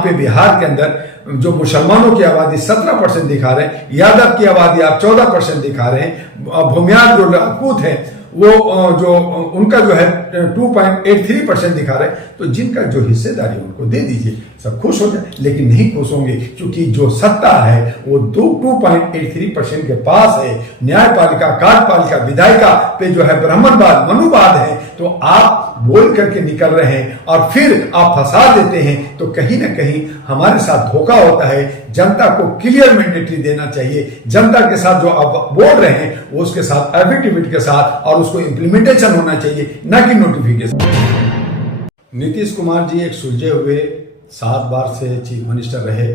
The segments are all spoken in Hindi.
पे बिहार के अंदर जो मुसलमानों की आबादी 17% दिखा रहे हैं, यादव की आबादी आप 14% दिखा रहे हैं, भूमियार जो राजपूत है वो जो उनका जो है 2.83% दिखा रहे हैं। तो जिनका जो हिस्सेदारी उनको दे दीजिए, सब खुश हो जाए। लेकिन नहीं खुश होंगे, क्योंकि जो सत्ता है वो 2.83% के पास है। न्यायपालिका, कार्यपालिका, विधायिका पे जो है ब्राह्मणवाद, मनुवाद है। तो आप बोल करके निकल रहे हैं और फिर आप फंसा देते हैं, तो कहीं ना कहीं हमारे साथ धोखा होता है। जनता को क्लियर मैंडेटरी देना चाहिए। जनता के साथ जो आप बोल रहे हैं वो उसके साथ एफिडेविट के साथ और उसको इंप्लीमेंटेशन होना चाहिए, ना कि नोटिफिकेशन। नीतीश कुमार जी एक सुलझे हुए 7 बार से चीफ मिनिस्टर रहे,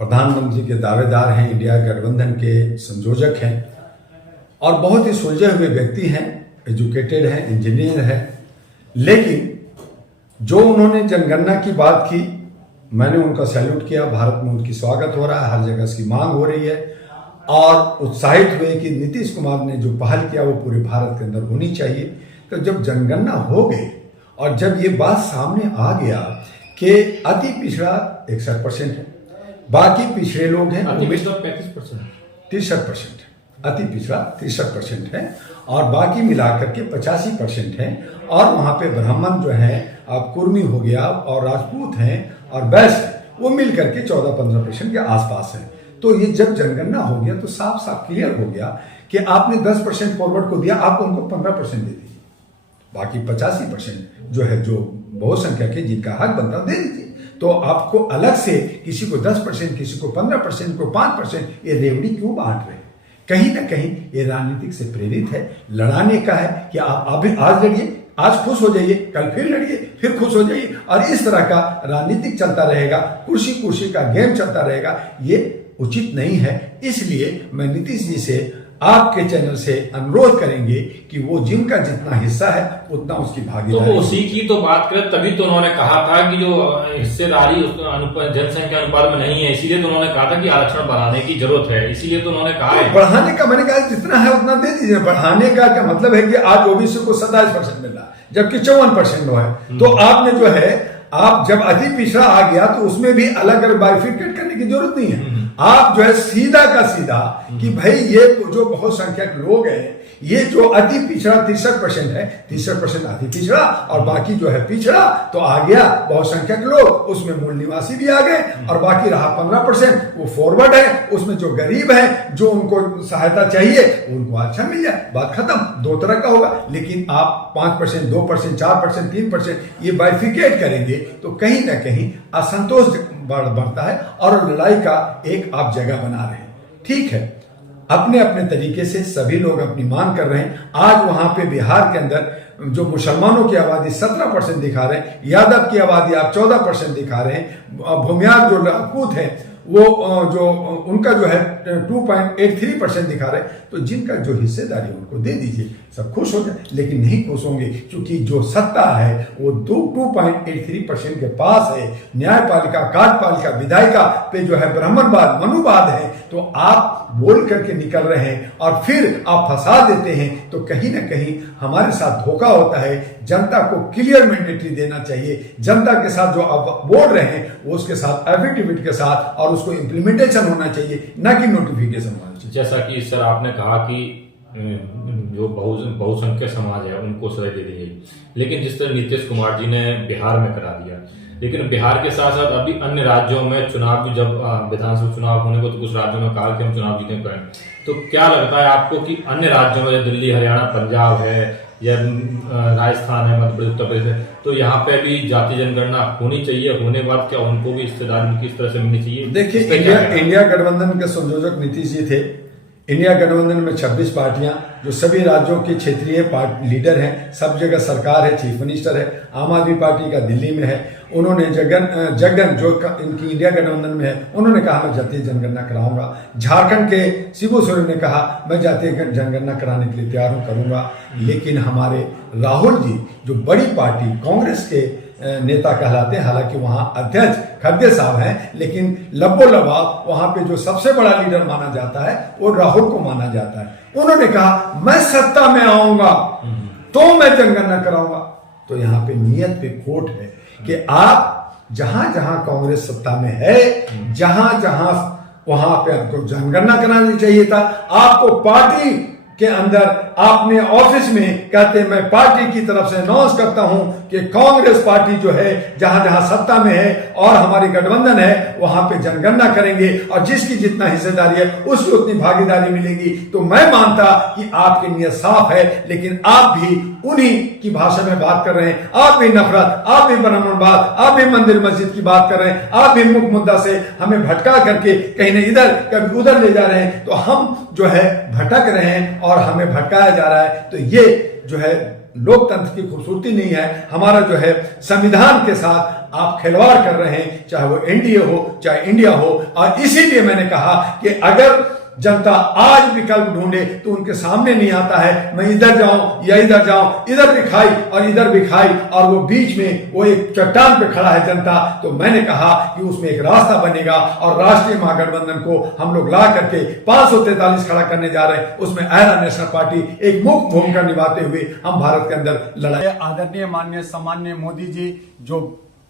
प्रधानमंत्री के दावेदार हैं, इंडिया गठबंधन के संयोजक हैं और बहुत ही सुलझे हुए व्यक्ति हैं, एजुकेटेड हैं, इंजीनियर हैं। लेकिन जो उन्होंने जनगणना की बात की, मैंने उनका सैल्यूट किया। भारत में उनकी स्वागत हो रहा है, हर जगह इसकी मांग हो रही है और उत्साहित हुए कि नीतीश कुमार ने जो पहल किया वो पूरे भारत के अंदर होनी चाहिए। तो जब जनगणना हो गई और जब ये बात सामने आ गया कि अति पिछड़ा 61% है, बाकी पिछड़े लोग हैं 63%, अति पिछड़ा 63% है और बाकी मिलाकर के 85% है। और वहां पे ब्राह्मण जो है, आप कुर्मी हो गया और राजपूत हैं और वैश्य, वो मिल करके 14-15% के आसपास है। तो ये जब जनगणना हो गया तो साफ साफ क्लियर हो गया कि आपने 10% फॉरवर्ड को दिया, आप उनको 15% दे दीजिए, बाकी 85% जो है, जो बहुसंख्यक है, जिनका हक बनता है, दे दीजिए। तो आपको अलग से किसी को 10%, किसी को 15%, को 5%, ये रेवड़ी क्यों बांट रहे हैं? कहीं ना कहीं ये राजनीतिक से प्रेरित है, लड़ाने का है कि आप अभी आज लड़िए, आज खुश हो जाइए, कल फिर लड़िए, फिर खुश हो जाइए, और इस तरह का राजनीतिक चलता रहेगा, कुर्सी का गेम चलता रहेगा। ये उचित नहीं है। इसलिए मैं नीतीश जी से, आपके चैनल से अनुरोध करेंगे कि वो जिनका जितना हिस्सा है उतना उसकी भागीदारी। तो उसी की तो बात करें, तभी तो उन्होंने कहा था कि जो हिस्सेदारी जनसंख्या अनुपात में नहीं है, इसीलिए तो उन्होंने कहा था कि आरक्षण बढ़ाने की जरूरत है। इसीलिए तो उन्होंने कहा है बढ़ाने का, मैंने कहा जितना है उतना दे दीजिए। बढ़ाने का क्या मतलब है कि आज ओबीसी को 27% मिल रहा है जबकि 54% है। तो आपने जो है, आप जब अति पिछड़ा आ गया तो उसमें भी अलग अलग बाइफिकेट करने की जरूरत नहीं है। आप जो है सीधा का सीधा कि भाई ये जो बहुसंख्यक लोग हैं, ये जो अति पिछड़ा 63% है, 63% अति पिछड़ा और बाकी जो है पिछड़ा, तो आ गया बहुसंख्यक लोग, उसमें मूल निवासी भी आ गए और बाकी रहा 15%, वो फॉरवर्ड है। उसमें जो गरीब है, जो उनको सहायता चाहिए, उनको अच्छा मिल जाए, बात खत्म। दो तरह का होगा। लेकिन आप 5%, 2%, 4%, 3% ये बाइफिकेट करेंगे तो कहीं ना कहीं असंतोष बढ़ता है और लड़ाई का एक आप जगह बना रहे हैं। ठीक है, अपने अपने तरीके से सभी लोग अपनी मांग कर रहे हैं। आज वहां पे बिहार के अंदर जो मुसलमानों की आबादी 17% दिखा रहे हैं, यादव की आबादी आप 14% दिखा रहे हैं, भूमियार जो राजपूत है वो जो उनका जो है 2.83% दिखा रहे हैं। तो जिनका जो हिस्सेदारी उनको दे दीजिए, सब खुश हो जाए। लेकिन नहीं खुश होंगे, क्योंकि जो सत्ता है वो 2.83% के पास है। न्यायपालिका, कार्यपालिका, विधायिका पे जो है ब्राह्मणवाद, मनुवाद है। तो आप बोल करके निकल रहे हैं और फिर आप फंसा देते हैं, तो कहीं ना कहीं हमारे साथ धोखा होता है। जनता को क्लियर मैंडेटरी देना चाहिए। जनता के साथ जो आप बोल रहे हैं वो उसके साथ एफिडेविट के साथ और उसको इंप्लीमेंटेशन होना चाहिए, ना कि नोटिफिकेशन होना चाहिए। जैसा कि सर आपने कहा कि जो बहुसंख्यक समाज है उनको सजा दे दी गई, लेकिन जिस तरह नीतीश कुमार जी ने बिहार में करा दिया, लेकिन बिहार के साथ साथ अभी अन्य राज्यों में चुनाव भी, जब विधानसभा चुनाव होने को, तो कुछ राज्यों में कहा कि हम चुनाव जीते करें। तो क्या लगता है आपको कि अन्य राज्यों में, दिल्ली, हरियाणा, पंजाब है या राजस्थान है, मध्य प्रदेश, उत्तर प्रदेश है, तो यहाँ पे भी जाति जनगणना होनी चाहिए? होने के बाद क्या उनको भी हिस्सेदारी किस तरह से मिलनी चाहिए? देखिए, इंडिया गठबंधन के संयोजक नीतीश जी थे। इंडिया गठबंधन में 26 पार्टियां, जो सभी राज्यों के क्षेत्रीय लीडर हैं, सब जगह सरकार है, चीफ मिनिस्टर है। आम आदमी पार्टी का दिल्ली में है। उन्होंने जगन जो इनकी इंडिया गठबंधन में है, उन्होंने कहा मैं जातीय जनगणना कराऊंगा। झारखंड के शिबू सोरेन ने कहा मैं जातीय जनगणना कराने के लिए तैयार हूं, करूंगा। लेकिन हमारे राहुल जी, जो बड़ी पार्टी कांग्रेस के नेता कहलाते हैं, हालांकि वहां अध्यक्ष खड़गे साहब हैं, लेकिन लबो लबाब वहां पे जो सबसे बड़ा लीडर माना जाता है वो राहुल को माना जाता है। उन्होंने कहा मैं सत्ता में आऊंगा तो मैं जनगणना कराऊंगा। तो यहाँ पे नियत पे खोट है कि आप जहां जहां कांग्रेस सत्ता में है, जहां जहां वहां पे आपको जनगणना करानी चाहिए था। आपको पार्टी के अंदर आपने ऑफिस में कहते मैं पार्टी की तरफ से अनाउंस करता हूं कि कांग्रेस पार्टी जो है जहां जहां सत्ता में है और हमारी गठबंधन है वहां पे जनगणना करेंगे और जिसकी जितना हिस्सेदारी है उसकी उतनी भागीदारी मिलेगी। तो मैं मानता कि आपकी नीयत साफ है, लेकिन आप भी उन्हीं की भाषा में बात कर रहे हैं। आप भी नफरत, आप भी ब्राह्मणवाद, आप भी मंदिर मस्जिद की बात कर रहे हैं, आप भी मुख्य मुद्दा से हमें भटका करके कहीं न इधर कभी उधर ले जा रहे हैं। तो हम जो है भटक रहे हैं और हमें भटकाया जा रहा है। तो ये जो है लोकतंत्र की खूबसूरती नहीं है। हमारा जो है संविधान के साथ आप खिलवाड़ कर रहे हैं, चाहे वो एनडीए हो चाहे इंडिया हो। और इसीलिए मैंने कहा कि अगर जनता आज विकल्प ढूंढे तो उनके सामने नहीं आता है मैं इधर जाऊं या इधर जाऊं, इधर भी खाई और इधर भी खाई और वो बीच में वो एक चट्टान पे खड़ा है जनता। तो मैंने कहा कि उसमें एक रास्ता बनेगा और राष्ट्रीय महागठबंधन को हम लोग ला करके 543 खड़ा करने जा रहे हैं। उसमें ऐरा नेशनल पार्टी एक मुख्य भूमिका निभाते हुए हम भारत के अंदर लड़ाई। आदरणीय माननीय सम्माननीय मोदी जी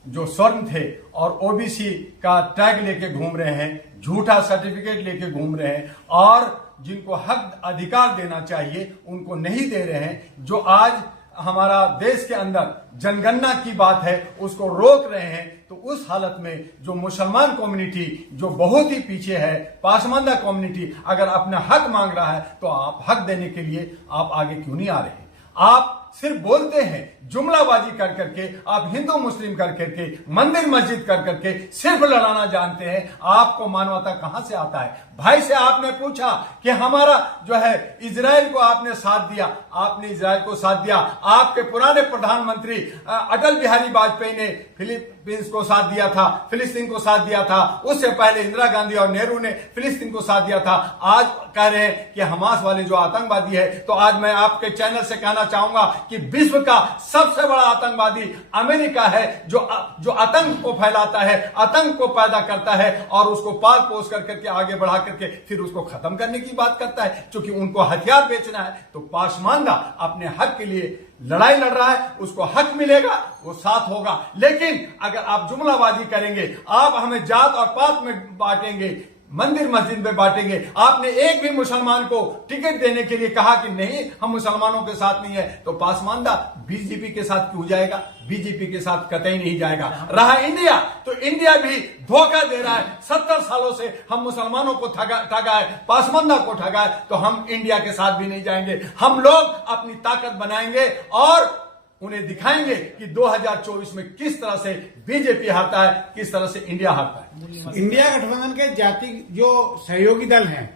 जो स्वर्ण थे और ओबीसी का टैग लेके घूम रहे हैं, झूठा सर्टिफिकेट लेके घूम रहे हैं और जिनको हक अधिकार देना चाहिए उनको नहीं दे रहे हैं, जो आज हमारा देश के अंदर जनगणना की बात है उसको रोक रहे हैं। तो उस हालत में जो मुसलमान कम्युनिटी जो बहुत ही पीछे है, पासमानदा कम्युनिटी अगर अपना हक मांग रहा है तो आप हक देने के लिए आप आगे क्यों नहीं आ रहे? आप सिर्फ बोलते हैं, जुमलाबाजी कर करके, आप हिंदू मुस्लिम कर करके, मंदिर मस्जिद कर करके सिर्फ लड़ाना जानते हैं। आपको मानवता कहां से आता है? भाई से आपने पूछा कि हमारा जो है इजराइल को आपने साथ दिया, आपने इजराइल को साथ दिया। आपके पुराने प्रधानमंत्री अटल बिहारी वाजपेयी ने फिलीपींस को साथ दिया था, फिलिस्तीन को साथ दिया था। उससे पहले इंदिरा गांधी और नेहरू ने फिलिस्तीन को साथ दिया था। आज कह रहे हैं कि हमास वाले जो आतंकवादी है। तो आज मैं आपके चैनल से कहना चाहूंगा कि विश्व का सबसे बड़ा आतंकवादी अमेरिका है, जो आतंक को फैलाता है, आतंक को पैदा करता है और उसको पाल पोस करके आगे बढ़ा करके फिर उसको खत्म करने की बात करता है। क्योंकि उनको हथियार बेचना है। तो पासमानदा अपने हक के लिए लड़ाई लड़ रहा है, उसको हक मिलेगा, वो साथ होगा। लेकिन अगर आप जुमलाबाजी करेंगे, आप हमें जात और पात में बांटेंगे, मंदिर मस्जिद में बांटेंगे। आपने एक भी मुसलमान को टिकट देने के लिए कहा कि नहीं हम मुसलमानों के साथ नहीं है, तो पासमानदा बीजेपी के साथ क्यों जाएगा? बीजेपी के साथ कतई नहीं जाएगा। रहा इंडिया, तो इंडिया भी धोखा दे रहा है। 70 सालों से हम मुसलमानों को ठगा है, पासमानदा को ठगा है, तो हम इंडिया के साथ भी नहीं जाएंगे। हम लोग अपनी ताकत बनाएंगे और उन्हें दिखाएंगे कि 2024 में किस तरह से बीजेपी हारता है, किस तरह से इंडिया हारता है। इंडिया गठबंधन के जाति जो सहयोगी दल हैं,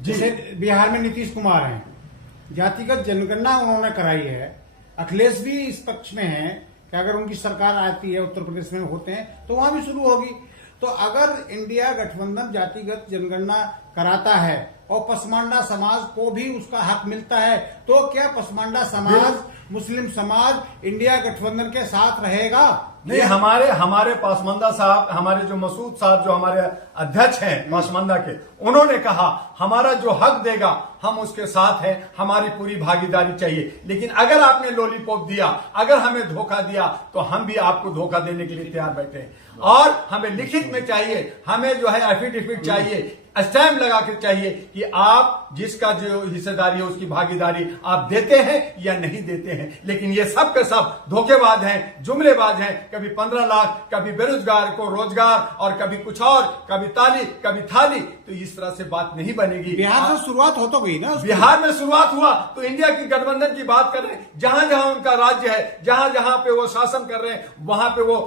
जैसे बिहार में नीतीश कुमार हैं, जातिगत जनगणना उन्होंने कराई है। अखिलेश भी इस पक्ष में है कि अगर उनकी सरकार आती है, उत्तर प्रदेश में होते हैं तो वहां भी शुरू होगी। तो अगर इंडिया गठबंधन जातिगत जनगणना कराता है और पसमांडा समाज को भी उसका हक मिलता है, तो क्या पसमांडा समाज, मुस्लिम समाज इंडिया गठबंधन के साथ रहेगा? नहीं, हमारे पासमानदा साहब, हमारे जो मसूद साहब जो हमारे अध्यक्ष हैं पासमानदा के, उन्होंने कहा हमारा जो हक देगा हम उसके साथ हैं, हमारी पूरी भागीदारी चाहिए। लेकिन अगर आपने लॉलीपॉप दिया, अगर हमें धोखा दिया, तो हम भी आपको धोखा देने के लिए तैयार बैठे हैं। और हमें लिखित में चाहिए, हमें जो है एफिडेविट चाहिए, स्टैम्प लगा के चाहिए कि आप जिसका जो हिस्सेदारी है उसकी भागीदारी आप देते हैं या नहीं देते हैं। लेकिन ये सब के सब धोखेबाज हैं, जुमलेबाज हैं। कभी 15 लाख, कभी बेरोजगार को रोजगार, और कभी कुछ और, कभी ताली कभी थाली। तो इस तरह से बात नहीं बनेगी। बिहार से शुरुआत हो तो गई ना, बिहार में शुरुआत हुआ तो इंडिया की गठबंधन की बात कर रहे हैं। जहां जहां उनका राज्य है, जहां जहां पे वो शासन कर रहे हैं, वहां पे वो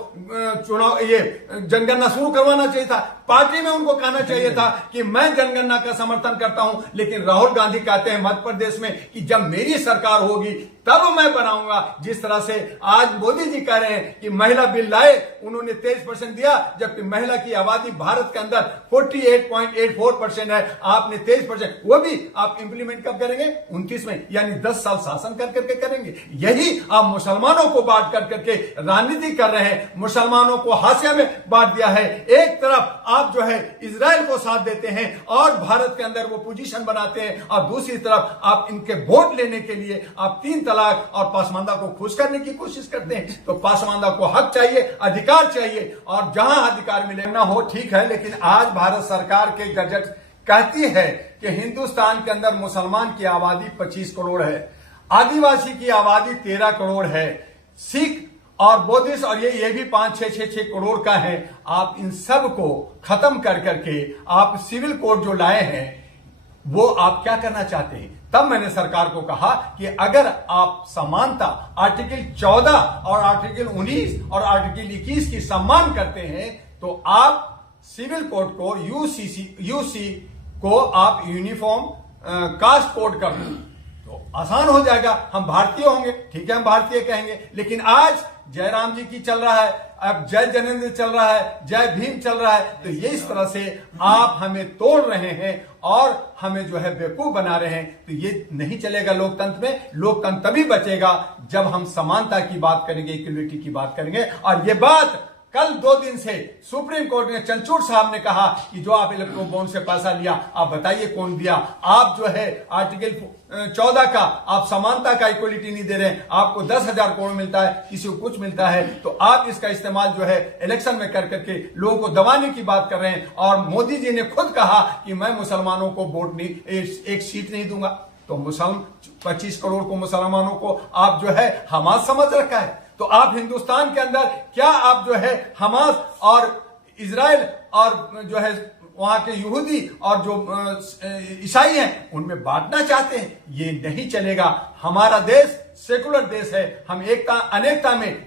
चुनाव ये जनगणना शुरू करवाना चाहिए था। पार्टी में उनको कहना चाहिए था कि मैं जनगणना का समर्थन करता हूं। लेकिन राहुल गांधी कहते हैं मध्य प्रदेश में कि जब मेरी सरकार होगी तब मैं बनाऊंगा। जिस तरह से आज मोदी जी कह रहे हैं कि महिला बिल लाए, उन्होंने 23% दिया, जबकि महिला की आबादी भारत के अंदर 48.84% है। आपने 23%, वो भी आप इंप्लीमेंट कब करेंगे? 29 में, यानी 10 साल शासन कर करके करेंगे। यही आप मुसलमानों को बांट कर करके राजनीति कर रहे हैं, मुसलमानों को हाशिया में बांट दिया है। एक तरफ आप जो है इजराइल को साथ देते हैं और भारत के अंदर वो पोजीशन बनाते हैं, और दूसरी तरफ आप इनके वोट लेने के लिए आप 3 तलाक और पासमानदा को खुश करने की कोशिश करते हैं। तो पासमानदा को हक हक चाहिए, अधिकार चाहिए, और जहां अधिकार मिले ना हो ठीक है। लेकिन आज भारत सरकार के गजट कहती है कि हिंदुस्तान के अंदर मुसलमान की आबादी 25 करोड़ है, आदिवासी की आबादी 13 करोड़ है, सिख और बौद्धिस्ट और ये भी 5-6 करोड़ का है। आप इन सब को खत्म कर करके आप सिविल कोड जो लाए हैं वो आप क्या करना चाहते हैं? तब मैंने सरकार को कहा कि अगर आप समानता आर्टिकल 14 और आर्टिकल 19 और आर्टिकल 21 की सम्मान करते हैं तो आप सिविल कोड को यूसी को आप यूनिफॉर्म कास्ट कोड कर दो तो आसान हो जाएगा। हम भारतीय होंगे, ठीक है, हम भारतीय कहेंगे। लेकिन आज जय राम जी की चल रहा है, अब जय जनेन्द्र चल रहा है, जय भीम चल रहा है। तो ये इस तरह से आप हमें तोड़ रहे हैं और हमें जो है बेवकूफ बना रहे हैं। तो ये नहीं चलेगा लोकतंत्र में। लोकतंत्र तभी बचेगा जब हम समानता की बात करेंगे, इक्वलिटी की बात करेंगे। और ये बात कल 2 दिन से सुप्रीम कोर्ट ने चंचूड़ साहब ने कहा कि जो आप इलेक्ट्रो बॉन्ड से पैसा लिया, आप बताइए कौन दिया? आप जो है आर्टिकल 14 का आप समानता का इक्वलिटी नहीं दे रहे हैं। आपको 10,000 करोड़ मिलता है, किसी को कुछ मिलता है, तो आप इसका इस्तेमाल जो है इलेक्शन में कर करके लोगों को दबाने की बात कर रहे हैं। और मोदी जी ने खुद कहा कि मैं मुसलमानों को वोट नहीं, एक सीट नहीं दूंगा। तो 25 करोड़ को मुसलमानों को आप जो है हमास समझ रखा है। तो आप हिंदुस्तान के अंदर क्या आप जो है हमास और इजराइल और जो है वहां के यहूदी और जो ईसाई हैं उनमें बांटना चाहते हैं? ये नहीं चलेगा। हमारा देश सेकुलर देश है, हम एकता अनेकता में